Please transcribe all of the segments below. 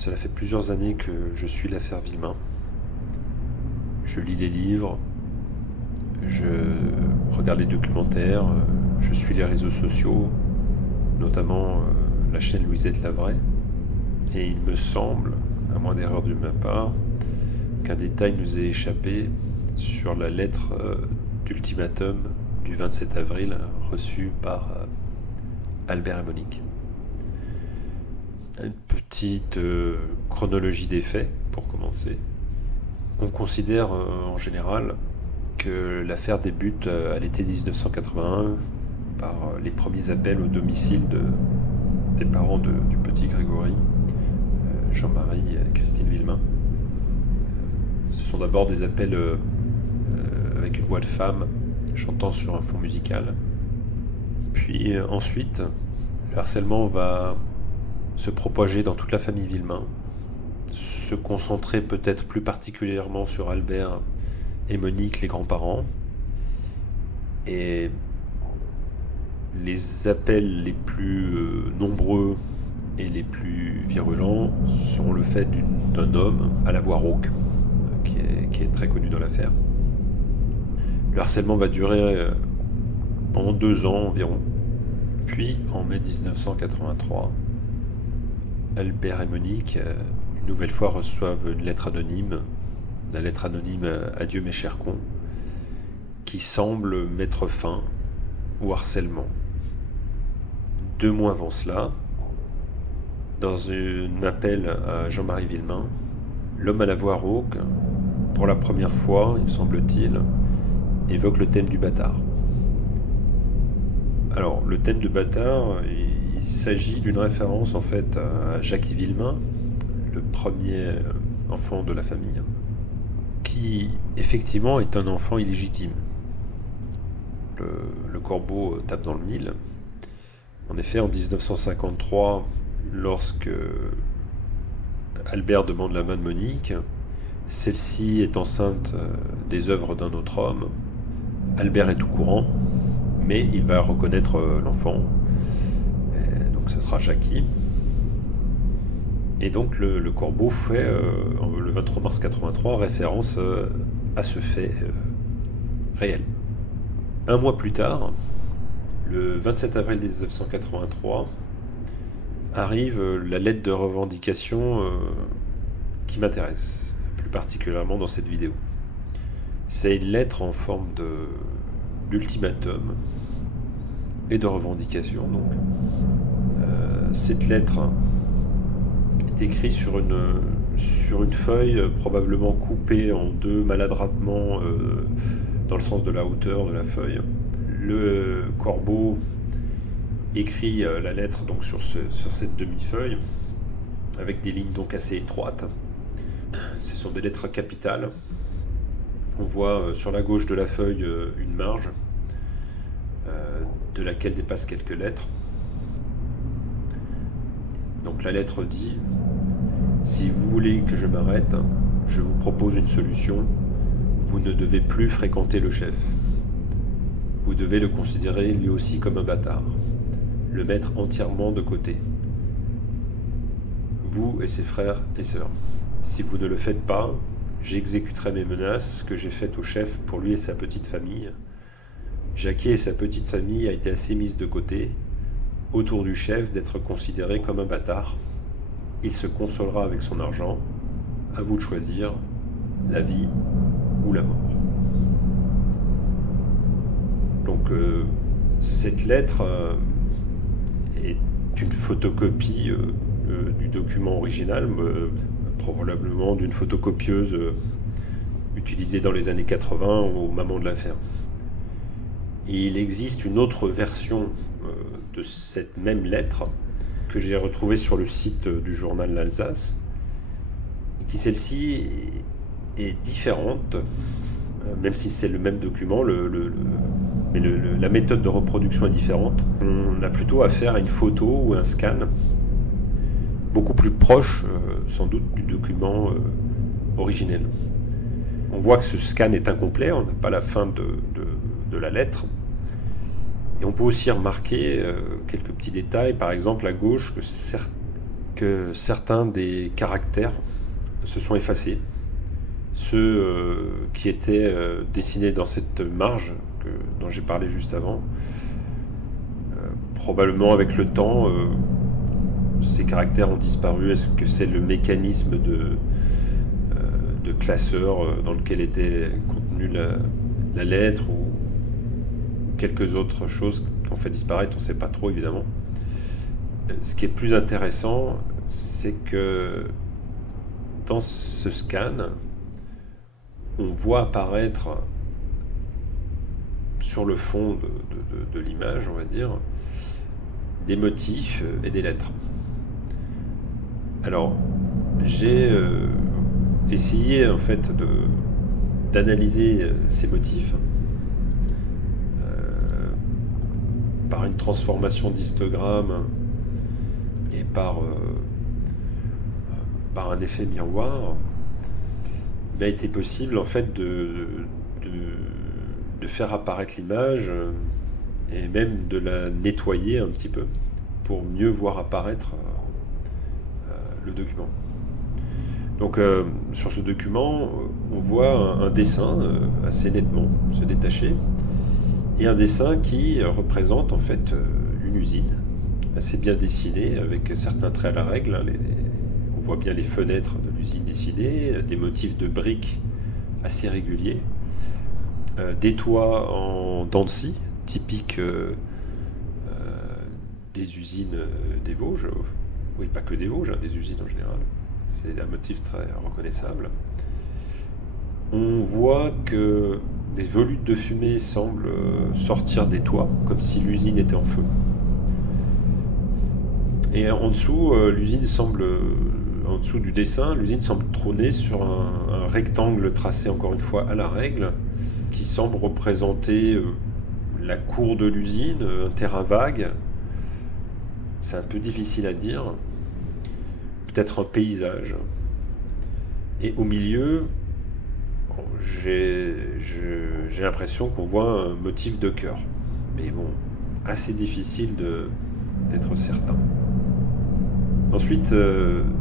Cela fait plusieurs années que je suis l'affaire Villemain. Je lis les livres, je regarde les documentaires, je suis les réseaux sociaux, notamment la chaîne Louisette Lavray. Et il me semble, à moins d'erreur de ma part, qu'un détail nous ait échappé sur la lettre d'ultimatum du 27 avril reçue par Albert et Monique. Une petite chronologie des faits, pour commencer. On considère en général que l'affaire débute à l'été 1981 par les premiers appels au domicile des parents du petit Grégory, Jean-Marie et Christine Villemain. Ce sont d'abord des appels avec une voix de femme chantant sur un fond musical. Puis ensuite, le harcèlement va se propager dans toute la famille Villemain, se concentrer peut-être plus particulièrement sur Albert et Monique, les grands-parents. Et les appels les plus nombreux et les plus virulents sont le fait d'un homme à la voix rauque, qui est très connu dans l'affaire. Le harcèlement va durer pendant 2 ans environ. Puis, en mai 1983, Albert et Monique, une nouvelle fois, reçoivent une lettre anonyme, la lettre anonyme « Adieu mes chers cons », qui semble mettre fin au harcèlement. 2 mois avant cela, dans un appel à Jean-Marie Villemain, l'homme à la voix rauque, pour la première fois, il semble-t-il, évoque le thème du bâtard. Alors, le thème du bâtard, il s'agit d'une référence en fait à Jackie Villemain, le premier enfant de la famille, qui effectivement est un enfant illégitime. Le corbeau tape dans le mille. En effet, en 1953, lorsque Albert demande la main de Monique, celle-ci est enceinte des œuvres d'un autre homme. Albert est au courant, mais il va reconnaître l'enfant. Donc ce sera Jackie. Et donc le corbeau fait, le 23 mars 83, référence à ce fait réel. 1 mois plus tard, le 27 avril 1983, arrive la lettre de revendication qui m'intéresse, plus particulièrement dans cette vidéo. C'est une lettre en forme d'ultimatum et de revendication. Donc, cette lettre est écrite sur une feuille probablement coupée en 2 maladroitement dans le sens de la hauteur de la feuille. Le corbeau écrit la lettre donc sur cette demi-feuille avec des lignes donc assez étroites. Ce sont des lettres capitales. On voit sur la gauche de la feuille une marge de laquelle dépassent quelques lettres. Donc la lettre dit: si vous voulez que je m'arrête, je vous propose une solution. Vous ne devez plus fréquenter le chef. Vous devez le considérer lui aussi comme un bâtard, le mettre entièrement de côté. Vous et ses frères et sœurs. Si vous ne le faites pas, j'exécuterai mes menaces que j'ai faites au chef pour lui et sa petite famille. Jackie et sa petite famille a été assez mise de côté, autour du chef d'être considéré comme un bâtard. Il se consolera avec son argent. À vous de choisir la vie ou la mort. Donc cette lettre est une photocopie du document original, probablement d'une photocopieuse utilisée dans les années 80 au moment de l'affaire. Et il existe une autre version de cette même lettre que j'ai retrouvée sur le site du journal L'Alsace, qui celle-ci est différente, même si c'est le même document, mais la méthode de reproduction est différente. On a plutôt affaire à une photo ou un scan beaucoup plus proche, sans doute, du document originel. On voit que ce scan est incomplet, on n'a pas la fin de la lettre. Et on peut aussi remarquer quelques petits détails, par exemple à gauche, que que certains des caractères se sont effacés. Ceux qui étaient dessinés dans cette marge dont j'ai parlé juste avant. Probablement avec le temps, ces caractères ont disparu. Est-ce que c'est le mécanisme de classeur dans lequel était contenue la lettre ou quelques autres choses qui ont fait disparaître? On ne sait pas trop, évidemment. Ce qui est plus intéressant, c'est que dans ce scan, on voit apparaître sur le fond de l'image, on va dire, des motifs et des lettres. Alors, j'ai essayé en fait d'analyser ces motifs par une transformation d'histogramme et par un effet miroir. Il m'a été possible en fait de faire apparaître l'image et même de la nettoyer un petit peu pour mieux voir apparaître le document. Donc sur ce document, on voit un dessin assez nettement se détacher et un dessin qui représente en fait une usine assez bien dessinée avec certains traits à la règle. On voit bien les fenêtres de l'usine dessinées, des motifs de briques assez réguliers, des toits en dents de scie, typiques des usines des Vosges. Oui, pas que des Vosges, des usines en général. C'est un motif très reconnaissable. On voit que des volutes de fumée semblent sortir des toits, comme si l'usine était en feu. Et en dessous, en dessous du dessin, l'usine semble trôner sur un rectangle tracé encore une fois à la règle, qui semble représenter la cour de l'usine, un terrain vague. C'est un peu difficile à dire. Peut-être un paysage. Et au milieu, j'ai l'impression qu'on voit un motif de cœur. Mais bon, assez difficile d'être certain. Ensuite,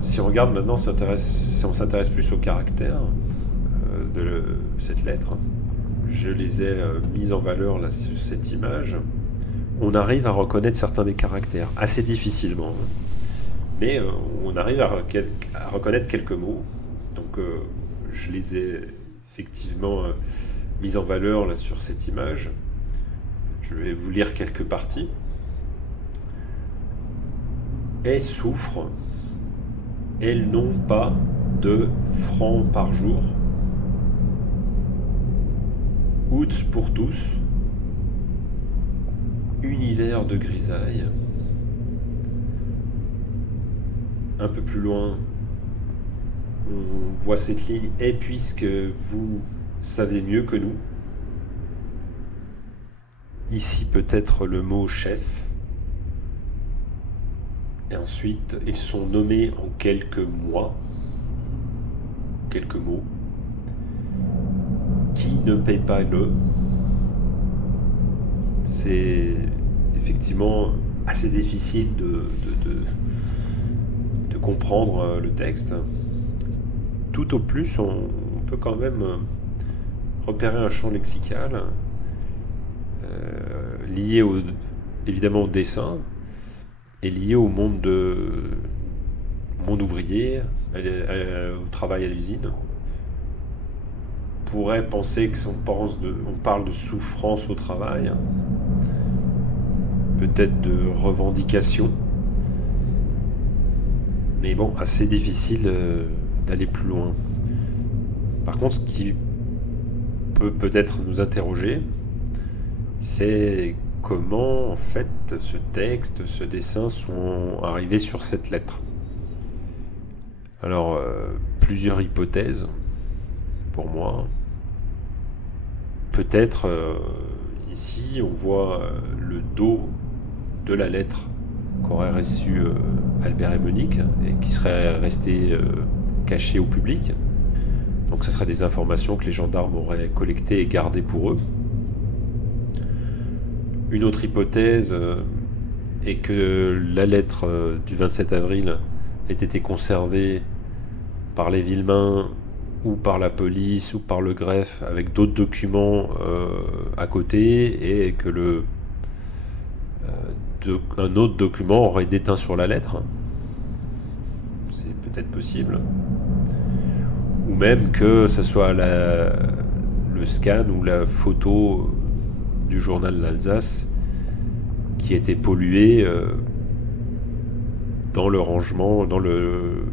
si on regarde maintenant, si on s'intéresse plus aux caractères de cette lettre, je les ai mis en valeur là, sur cette image. On arrive à reconnaître certains des caractères, assez difficilement. Mais on arrive à reconnaître quelques mots. Donc je les ai effectivement mis en valeur là, sur cette image. Je vais vous lire quelques parties. Elles souffrent, elles n'ont pas de francs par jour. Août pour tous, univers de grisaille. Un peu plus loin, on voit cette ligne « Et puisque vous savez mieux que nous », ici peut-être le mot « chef ». Et ensuite, ils sont nommés en quelques mois, quelques mots, qui ne paye pas le. C'est effectivement assez difficile de comprendre le texte. Tout au plus, on peut quand même repérer un champ lexical lié évidemment au dessin, est lié au monde ouvrier, au travail à l'usine. On pourrait penser qu'on parle de souffrance au travail, peut-être de revendication, mais bon, assez difficile d'aller plus loin. Par contre, ce qui peut peut-être nous interroger, c'est comment en fait ce texte, ce dessin sont arrivés sur cette lettre. Alors, plusieurs hypothèses pour moi. Peut-être ici on voit le dos de la lettre qu'aurait reçu Albert et Monique et qui serait resté caché au public. Donc ce seraient des informations que les gendarmes auraient collectées et gardées pour eux. Une autre hypothèse est que la lettre du 27 avril ait été conservé par les Villemains ou par la police ou par le greffe avec d'autres documents à côté, et que un autre document aurait déteint sur la lettre. C'est peut-être possible. Ou même que ce soit le scan ou la photo du journal d'Alsace qui était pollué dans le rangement, dans le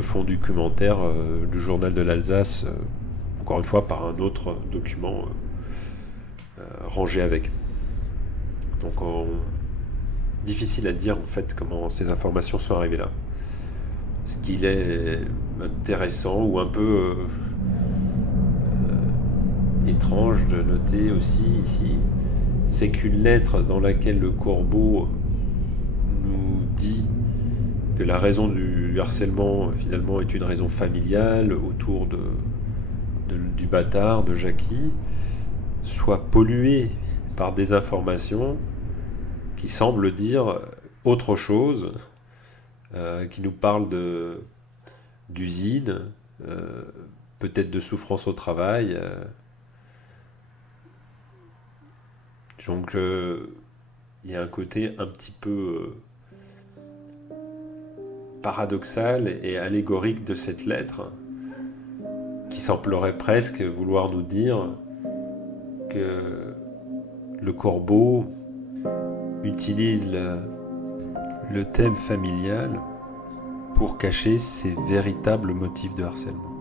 fond documentaire du journal de l'Alsace, encore une fois par un autre document rangé avec. Donc difficile à dire en fait comment ces informations sont arrivées là. Ce qu'il est intéressant ou un peu étrange de noter aussi ici, c'est qu'une lettre dans laquelle le corbeau nous dit que la raison du harcèlement finalement est une raison familiale autour du bâtard, de Jackie, soit polluée par des informations qui semblent dire autre chose, qui nous parlent d'usine, peut-être de souffrance au travail. Donc il y a un côté un petit peu paradoxal et allégorique de cette lettre, qui semblerait presque vouloir nous dire que le corbeau utilise le thème familial pour cacher ses véritables motifs de harcèlement.